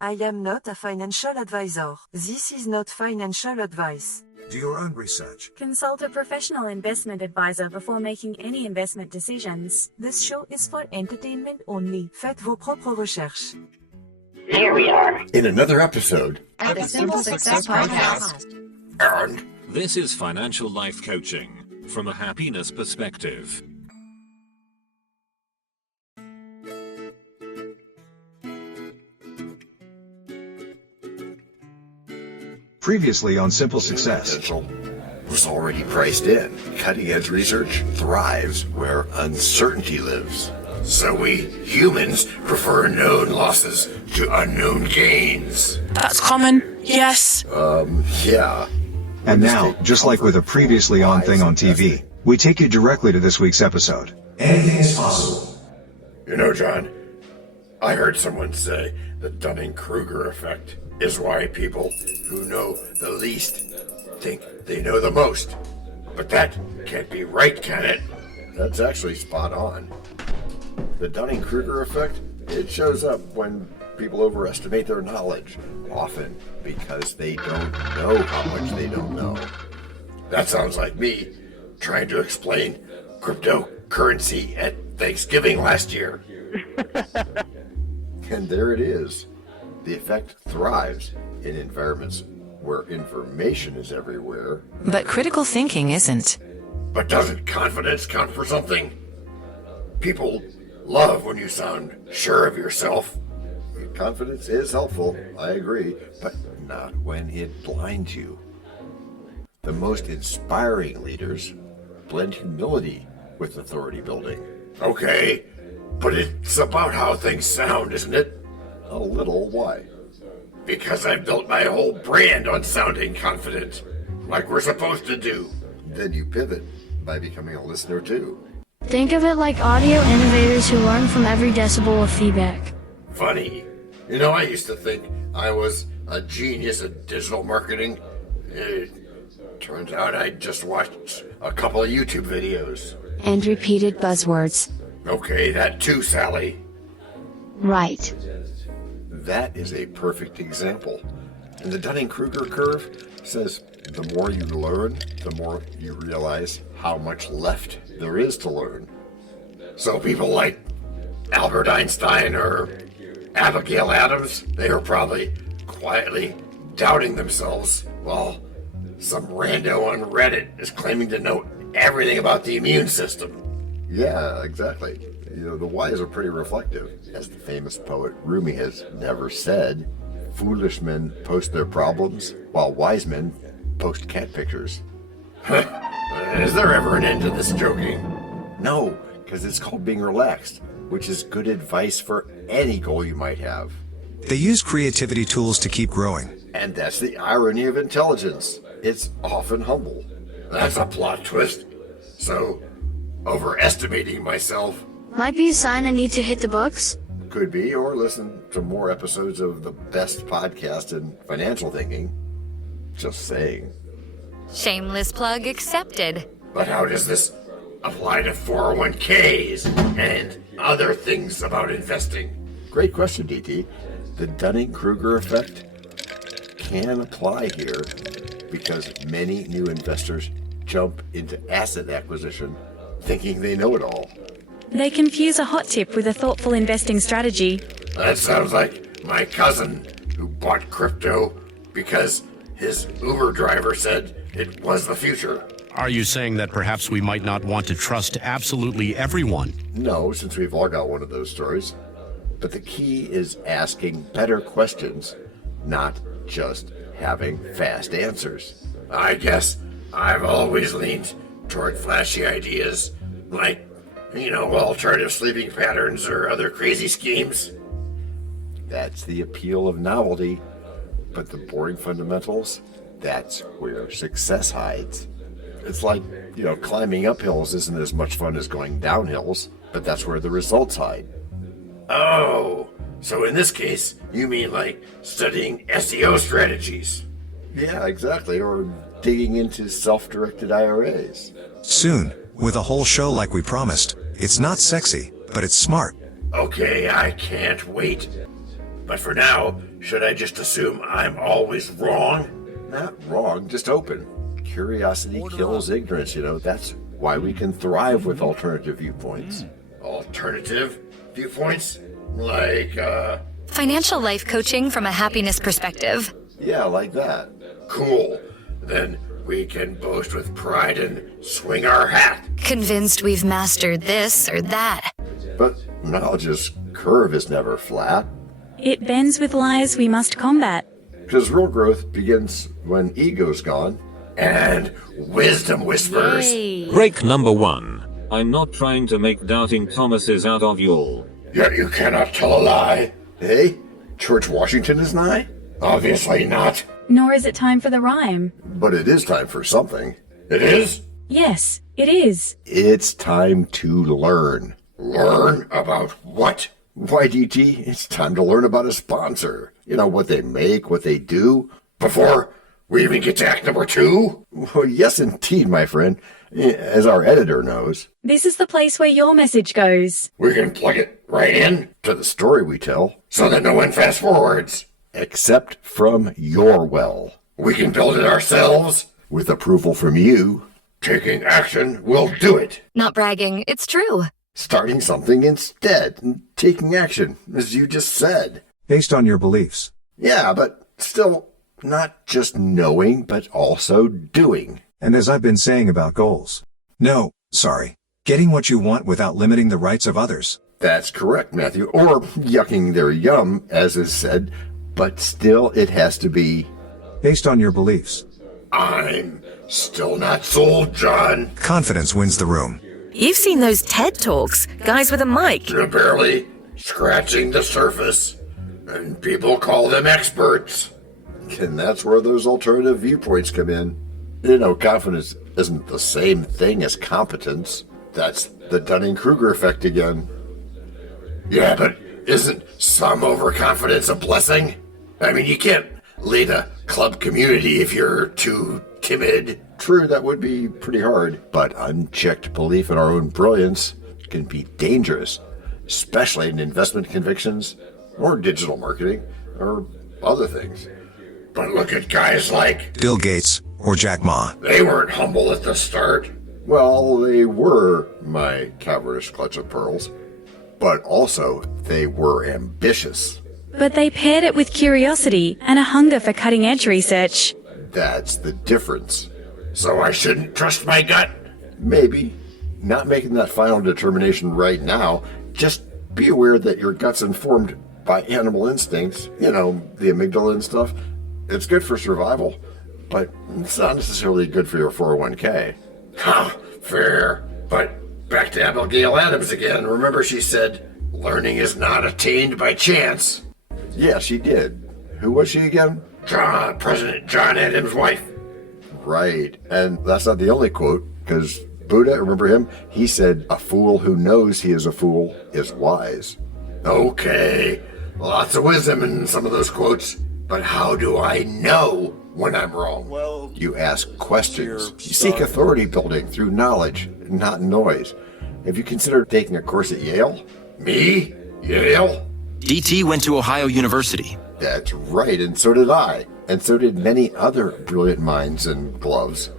I am not a financial advisor. This is not financial advice. Do your own research. Consult a professional investment advisor before making any investment decisions. This show is for entertainment only. Faites vos propres recherches. Here we are in another episode of the Simple Success Podcast. And this is financial life coaching from a happiness perspective. Previously on Simple Success. Potential was already priced in. Cutting-edge research thrives where uncertainty lives. So we humans prefer known losses to unknown gains. That's common, yes. Yeah. And now, just like with a previously on thing on TV, we take you directly to this week's episode. Anything is possible. You know, John, I heard someone say the Dunning-Kruger effect is why people who know the least think they know the most. But that can't be right, can it? That's actually spot on. The Dunning-Kruger effect, it shows up when people overestimate their knowledge, often because they don't know how much they don't know. That sounds like me trying to explain cryptocurrency at Thanksgiving last year. And there it is. The effect thrives in environments where information is everywhere. But critical thinking isn't. But doesn't confidence count for something? People love when you sound sure of yourself. Confidence is helpful, I agree, but not when it blinds you. The most inspiring leaders blend humility with authority building. Okay, but it's about how things sound, isn't it? A little. Why? Because I've built my whole brand on sounding confident, like we're supposed to do. Then you pivot by becoming a listener too. Think of it like audio innovators who learn from every decibel of feedback. Funny. You know, I used to think I was a genius at digital marketing. It turns out I just watched a couple of YouTube videos. And repeated buzzwords. Okay, that too, Sally. Right. That is a perfect example. And the Dunning-Kruger curve says the more you learn, the more you realize how much left there is to learn. So people like Albert Einstein or Abigail Adams, they are probably quietly doubting themselves while some rando on Reddit is claiming to know everything about the immune system. Yeah, exactly. You know, the wise are pretty reflective. As the famous poet Rumi has never said, foolish men post their problems while wise men post cat pictures. Is there ever an end to this joking? No, because it's called being relaxed, which is good advice for any goal you might have. They use creativity tools to keep growing. And that's the irony of intelligence. It's often humble. That's a plot twist. So, overestimating myself Might be a sign I need to hit the books. could be, or listen to more episodes of the best podcast in financial thinking. Just saying. Shameless plug accepted. But how does this apply to 401ks and other things about investing? Great question, DT. The Dunning-Kruger effect can apply here because many new investors jump into asset acquisition thinking they know it all. They confuse a hot tip with a thoughtful investing strategy. That sounds like my cousin who bought crypto because his Uber driver said it was the future. Are you saying that perhaps we might not want to trust absolutely everyone? No, since we've all got one of those stories. But the key is asking better questions, not just having fast answers. I guess I've always leaned toward flashy ideas, like, alternative sleeping patterns or other crazy schemes. That's the appeal of novelty, but the boring fundamentals, that's where success hides. It's like, climbing up hills isn't as much fun as going down hills, but that's where the results hide. Oh, so in this case, you mean like studying SEO strategies? Yeah, exactly, or digging into self-directed IRAs. Soon, with a whole show like we promised. It's not sexy, but it's smart. Okay, I can't wait. But for now, should I just assume I'm always wrong? Not wrong, just open. Curiosity kills ignorance, That's why we can thrive with alternative viewpoints. Alternative viewpoints? Like, Financial life coaching from a happiness perspective. Yeah, like that. Cool. Then we can boast with pride and swing our hat. Convinced we've mastered this or that. But knowledge's curve is never flat. It bends with lies we must combat. Because real growth begins when ego's gone and wisdom whispers. Break number 1. I'm not trying to make doubting Thomases out of y'all. Yet you cannot tell a lie. Hey, George Washington is nigh? Obviously not. Nor is it time for the rhyme. But it is time for something. It is? Yes, it is. It's time to learn. Learn about what? Why, DT, it's time to learn about a sponsor. What they make, what they do. Before we even get to act number 2? Well, yes, indeed, my friend. As our editor knows. This is the place where your message goes. We can plug it right in to the story we tell, so that no one fast forwards. Except from your well. We can build it ourselves, with approval from you. Taking action will do it. Not bragging, it's true. Starting something instead, and taking action, as you just said. Based on your beliefs. Yeah, but still, not just knowing, but also doing. And as I've been saying about goals. No, sorry. Getting what you want without limiting the rights of others. That's correct, Matthew. Or yucking their yum, as is said. But still, it has to be... Based on your beliefs. I'm still not sold, John. Confidence wins the room. You've seen those TED Talks, guys with a mic. You're barely scratching the surface. And people call them experts. And that's where those alternative viewpoints come in. Confidence isn't the same thing as competence. That's the Dunning-Kruger effect again. Yeah, but isn't some overconfidence a blessing? I mean, you can't lead a club community if you're too timid. True, that would be pretty hard, but unchecked belief in our own brilliance can be dangerous, especially in investment convictions or digital marketing or other things. But look at guys like Bill Gates or Jack Ma. They weren't humble at the start. Well, they were my cavernous clutch of pearls, but also they were ambitious. But they paired it with curiosity and a hunger for cutting-edge research. That's the difference. So I shouldn't trust my gut? Maybe. Not making that final determination right now. Just be aware that your gut's informed by animal instincts. The amygdala and stuff. It's good for survival, but it's not necessarily good for your 401k. Huh, fair. But back to Abigail Adams again. Remember she said, learning is not attained by chance. Yeah, she did. Who was she again? President John Adams' wife. Right, and that's not the only quote, because Buddha, remember him? He said, a fool who knows he is a fool is wise. Okay, lots of wisdom in some of those quotes, but how do I know when I'm wrong? Well, you ask questions. You seek authority building through knowledge, not noise. Have you considered taking a course at Yale? Me? Yale? DT went to Ohio University. That's right, and so did I. And so did many other brilliant minds and gloves.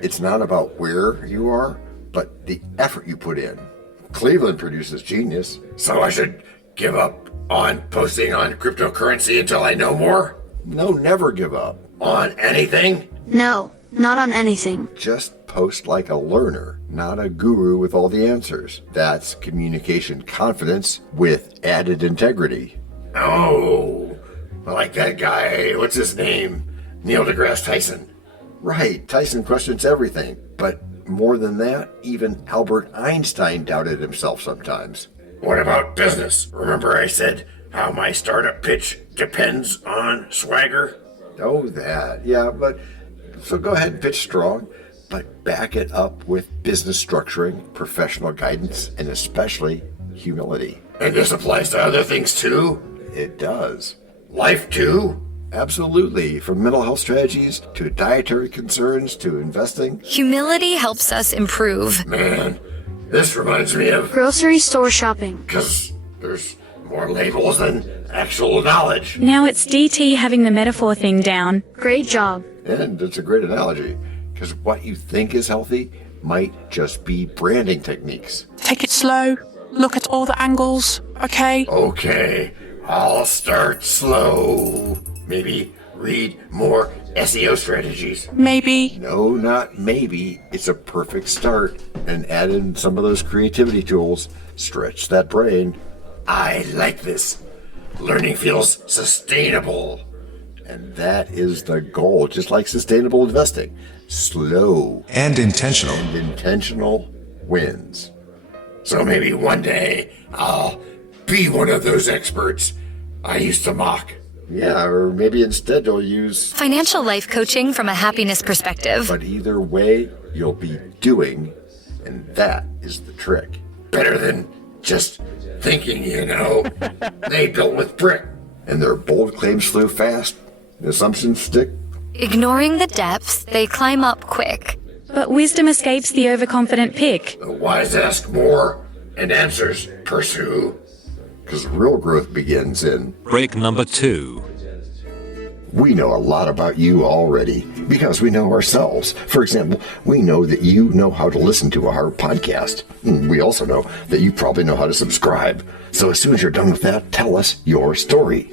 It's not about where you are, but the effort you put in. Cleveland produces genius. So I should give up on posting on cryptocurrency until I know more? No, never give up. On anything? No, not on anything. Just post like a learner, not a guru with all the answers. That's communication confidence with added integrity. Oh, like that guy, what's his name? Neil deGrasse Tyson. Right, Tyson questions everything. But more than that, even Albert Einstein doubted himself sometimes. What about business? Remember I said how my startup pitch depends on swagger? Oh, that. Yeah, but so go ahead and pitch strong, but back it up with business structuring, professional guidance, and especially humility. And this applies to other things too? It does. Life too? Absolutely. From mental health strategies to dietary concerns to investing. Humility helps us improve. Man, this reminds me of grocery store shopping. Because there's more labels than actual knowledge. Now it's DT having the metaphor thing down. Great job. And it's a great analogy, because what you think is healthy might just be branding techniques. Take it slow. Look at all the angles, okay? Okay, I'll start slow. Maybe read more SEO strategies. Maybe. No, not maybe. It's a perfect start. And add in some of those creativity tools. Stretch that brain. I like this. Learning feels sustainable. And that is the goal, just like sustainable investing. Slow. And intentional. And intentional wins. So maybe one day I'll be one of those experts I used to mock. Yeah, or maybe instead you'll use Financial life coaching from a happiness perspective. But either way, you'll be doing, and that is the trick. Better than just thinking, you know. They built with brick, and their bold claims flew fast. Assumptions stick. Ignoring the depths, they climb up quick. But wisdom escapes the overconfident pick. The wise ask more, and answers pursue. Because real growth begins in break number 2. We know a lot about you already because we know ourselves. For example, we know that you know how to listen to our podcast. We also know that you probably know how to subscribe. So as soon as you're done with that, tell us your story.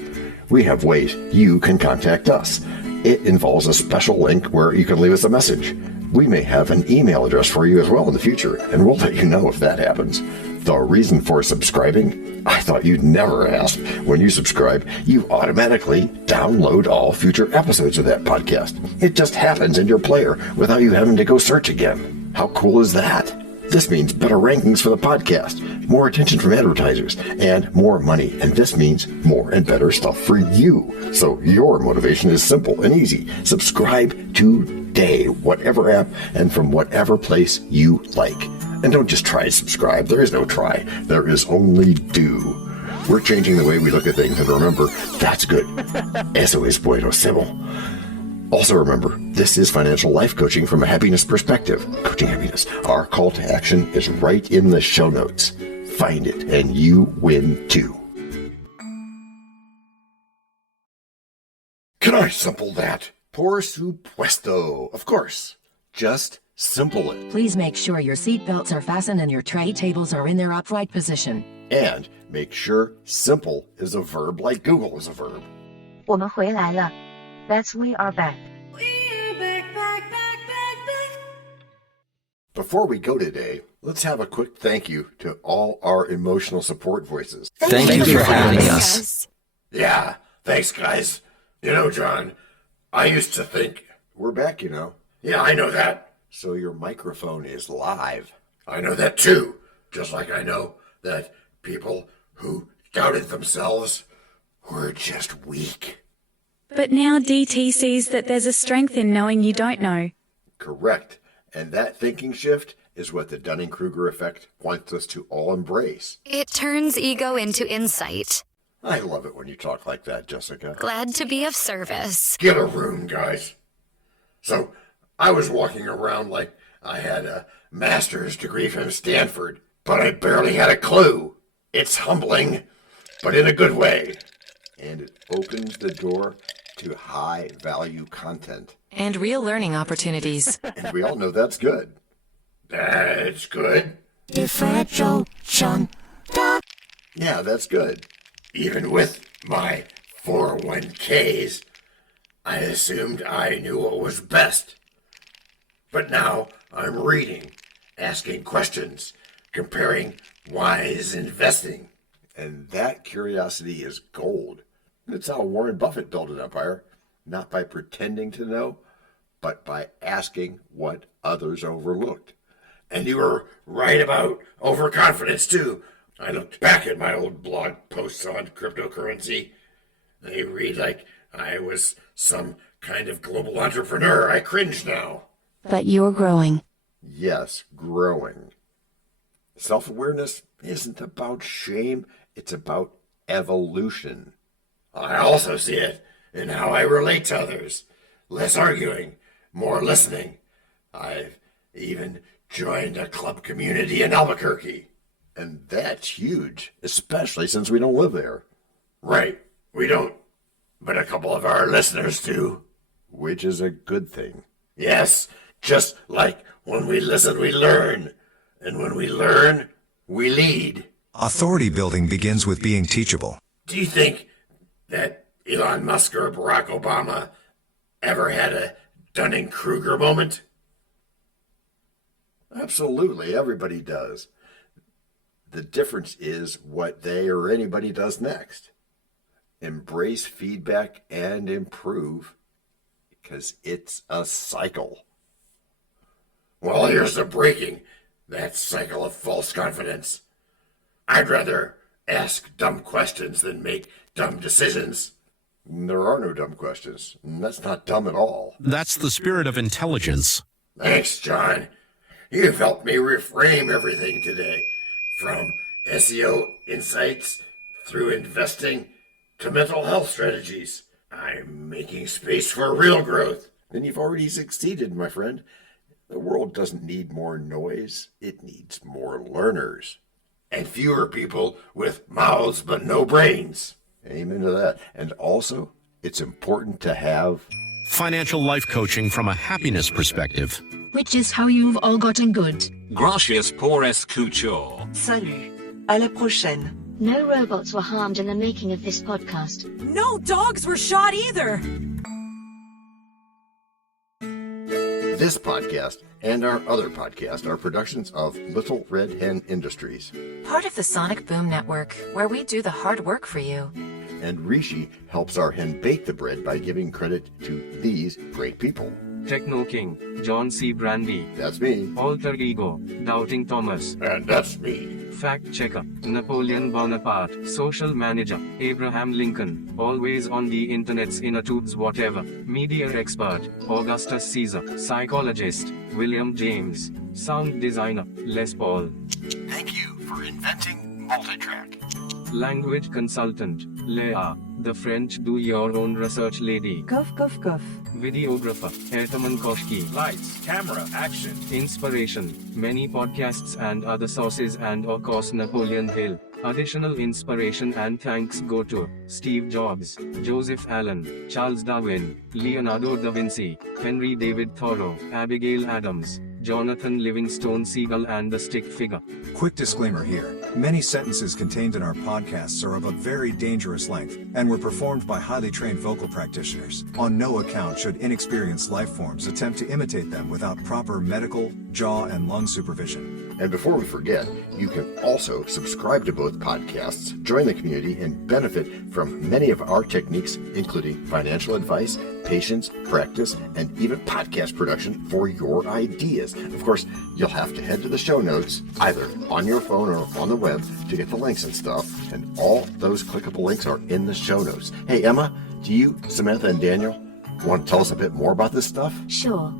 We have ways you can contact us. It involves a special link where you can leave us a message. We may have an email address for you as well in the future, and we'll let you know if that happens. The reason for subscribing? I thought you'd never ask. When you subscribe, you automatically download all future episodes of that podcast. It just happens in your player without you having to go search again. How cool is that? This means better rankings for the podcast, more attention from advertisers, and more money. And this means more and better stuff for you. So your motivation is simple and easy. Subscribe today, whatever app and from whatever place you like. And don't just try to subscribe. There is no try. There is only do. We're changing the way we look at things, and remember, that's good. Eso es buenísimo. Also remember, this is financial life coaching from a happiness perspective. Coaching happiness. Our call to action is right in the show notes. Find it, and you win too. Can I simple that? Por supuesto. Of course. Just simple it. Please make sure your seatbelts are fastened and your tray tables are in their upright position. And make sure simple is a verb like Google is a verb. 我们回来了. That's we are back. Before we go today, let's have a quick thank you to all our emotional support voices. Thank you for having us. Yeah, thanks guys. You know, John, I used to think, we're back, you know. Yeah, I know that. So your microphone is live. I know that too. Just like I know that people who doubted themselves were just weak. But now DT sees that there's a strength in knowing you don't know. Correct. And that thinking shift is what the Dunning-Kruger effect wants us to all embrace. It turns ego into insight. I love it when you talk like that, Jessica. Glad to be of service. Get a room, guys. So, I was walking around like I had a master's degree from Stanford, but I barely had a clue. It's humbling, but in a good way. And it opens the door to high-value content. And real learning opportunities. And we all know that's good. That's good. Differential, John. Yeah, that's good. Even with my 401ks, I assumed I knew what was best. But now I'm reading, asking questions, comparing wise investing. And that curiosity is gold. It's how Warren Buffett built an empire, not by pretending to know, but by asking what others overlooked. And you were right about overconfidence, too. I looked back at my old blog posts on cryptocurrency. They read like I was some kind of global entrepreneur. I cringe now. But you're growing. Yes, growing. Self-awareness isn't about shame. It's about evolution. I also see it in how I relate to others. Less arguing, more listening. I've even joined a club community in Albuquerque. And that's huge, especially since we don't live there. Right. We don't, but a couple of our listeners do. Which is a good thing. Yes, just like when we listen, we learn. And when we learn, we lead. Authority building begins with being teachable. Do you think that Elon Musk or Barack Obama ever had a Dunning-Kruger moment? Absolutely, everybody does. The difference is what they or anybody does next. Embrace feedback and improve, because it's a cycle. Well, here's the breaking. That cycle of false confidence. I'd rather ask dumb questions than make dumb decisions. There are no dumb questions. That's not dumb at all. That's the spirit of intelligence. Thanks, John. You've helped me reframe everything today. From SEO insights through investing to mental health strategies. I'm making space for real growth. And you've already succeeded, my friend. The world doesn't need more noise. It needs more learners. And fewer people with mouths but no brains. Amen to that. And also, it's important to have financial life coaching from a happiness perspective. Which is how you've all gotten good. Gracias por escuchar. Salut. À la prochaine. No robots were harmed in the making of this podcast. No dogs were shot either. This podcast and our other podcast are productions of Little Red Hen Industries. Part of the Sonic Boom Network, where we do the hard work for you. And Rishi helps our hen bake the bread by giving credit to these great people. Techno King, John Brandy. That's me. Alter Ego, Doubting Thomas. And that's me. Fact Checker, Napoleon Bonaparte. Social Manager, Abraham Lincoln. Always on the internet's inner tubes whatever. Media Expert, Augustus Caesar. Psychologist, William James. Sound Designer, Les Paul. Thank you for inventing multitrack. Language Consultant, Leah. The French do your own research lady. Cuff, cuff, cuff. Videographer, Ertaman Koshki. Lights, camera, action. Inspiration, many podcasts and other sources and of course Napoleon Hill. Additional inspiration and thanks go to Steve Jobs, Joseph Allen, Charles Darwin, Leonardo da Vinci, Henry David Thoreau, Abigail Adams, Jonathan Livingstone Seagull and the Stick Figure. Quick disclaimer here. Many sentences contained in our podcasts are of a very dangerous length and were performed by highly trained vocal practitioners. On no account should inexperienced life forms attempt to imitate them without proper medical, jaw, and lung supervision. And before we forget, you can also subscribe to both podcasts, join the community, and benefit from many of our techniques, including financial advice, patience, practice, and even podcast production for your ideas. Of course, you'll have to head to the show notes, either on your phone or on the web, to get the links and stuff, and all those clickable links are in the show notes. Hey, Emma, do you, Samantha, and Daniel want to tell us a bit more about this stuff? Sure.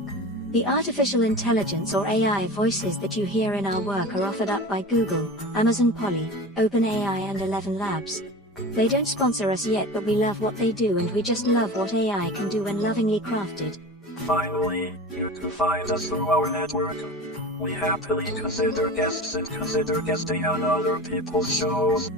The artificial intelligence or AI voices that you hear in our work are offered up by Google, Amazon Polly, OpenAI and ElevenLabs. They don't sponsor us yet, but we love what they do and we just love what AI can do when lovingly crafted. Finally, you can find us through our network. We happily consider guests and consider guesting on other people's shows.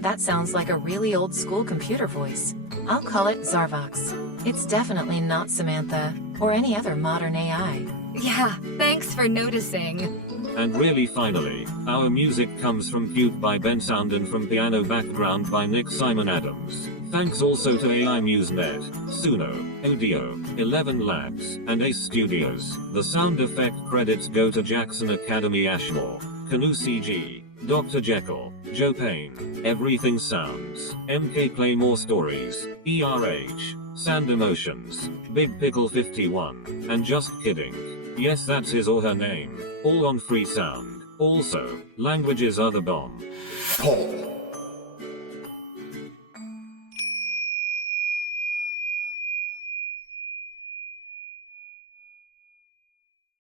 That sounds like a really old school computer voice. I'll call it Zarvox. It's definitely not Samantha, or any other modern AI. Yeah, thanks for noticing. And really finally, our music comes from Cube by Ben Sound and from Piano Background by Nick Simon Adams. Thanks also to AI MuseNet, Suno, Audio, ElevenLabs, and Ace Studios. The sound effect credits go to Jackson Academy Ashmore, Canoe CG, Dr. Jekyll, Joe Payne, Everything Sounds, MK Claymore Stories, ERH, Sand Emotions, Big Pickle 51, and Just Kidding. Yes, that's his or her name. All on free sound. Also, languages are the bomb. Paul.